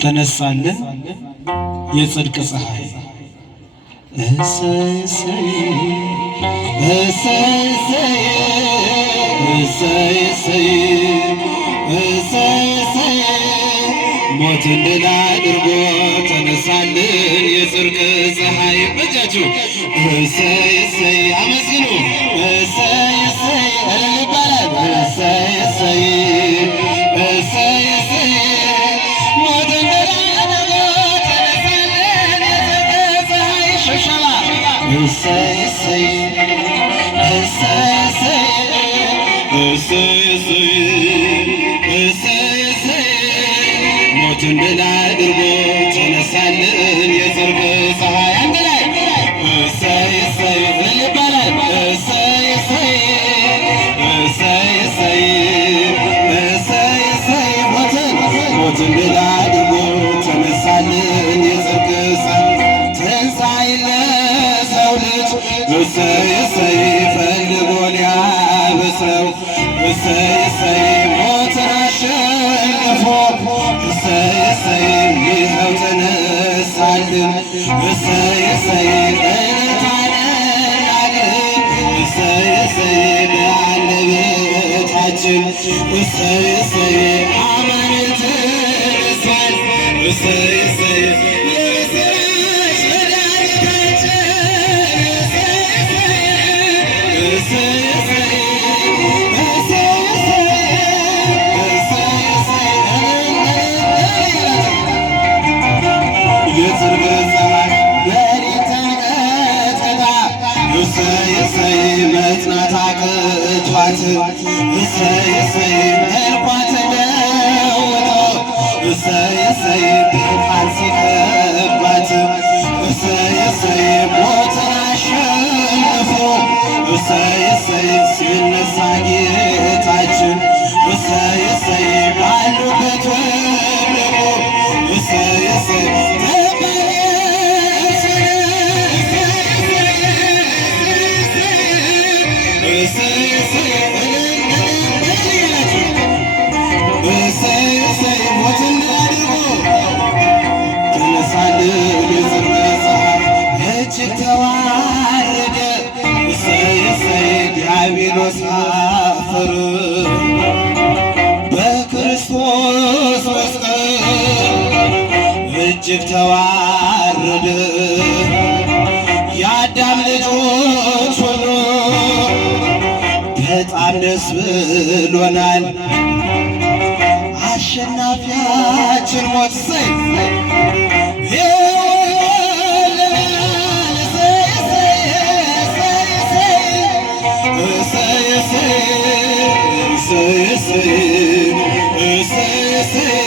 ተነሳልን የጽድቅ ፀሐይ እሰይ እሰይ እሰይ እሰይ እሰይ እሰይ እሰይ ሞትን ድል አድርጎ ተነሳልን የጽድቅ ፀሐይ በጃችሁ እሰይ እሰይ አመስግኑ እሰይ እሰይ እልል ይባላል እሰይ እሰይ እሰይ እሰይ ሞትን ድል አድርጎ ተነሳልን የጽድቅ ፀሐይ ሽብሸባ እሰይ እሰይ እሰይ እሰይ እሰይ እሰይ ሞትን ድል አድርጎ ተነሳልን የጽድቅ ፀሐይ አንድ ላይ እሰይ እሰይ እልል ይባላል እሰይ እሰይ እሰይ እሰይ እሰይ እሰይ ሞትን ድል አድርጎ ተነሳልን የጽድቅ ፀሐይ ትንሣኤ ለሰው ልጅ እሰይ እሰይ ፈልጎ ሊያበስረው እሰይ እሰይ ሞትን አሸንፎ እሰይ እሰይ ይኸው ተነሳልን እሰይ እሰይ እንታነናግር እሰይ እሰይ በአንደበታችን እሰይ እሰይ አማኑኤል ተነስቷል እሰይ እሰይ የምስራች መድኃኒታችን እሰይ እሰይ መጽናት አቅቷት እሰይ እሰይ መልኳ ተለውጦ እሰይ እሰይ ብርሃን ሲከባት እሰይ እሰይ ሞትን አሸንፎ እሰይ እሰይ ሲነሳ ጌታችን እሰይ እሰይ ባሉበት ወደቁ እሰይ እሰይ ተዋረደ እሰይ እሰይ ዲያብሎስ አፈረ በክርስቶስ መስቀል እጅግ ተዋረደ የአዳም ልጆች ሁሉ በጣም ደስ ብሎናል አሸናፊያችን ሞት እሰይ say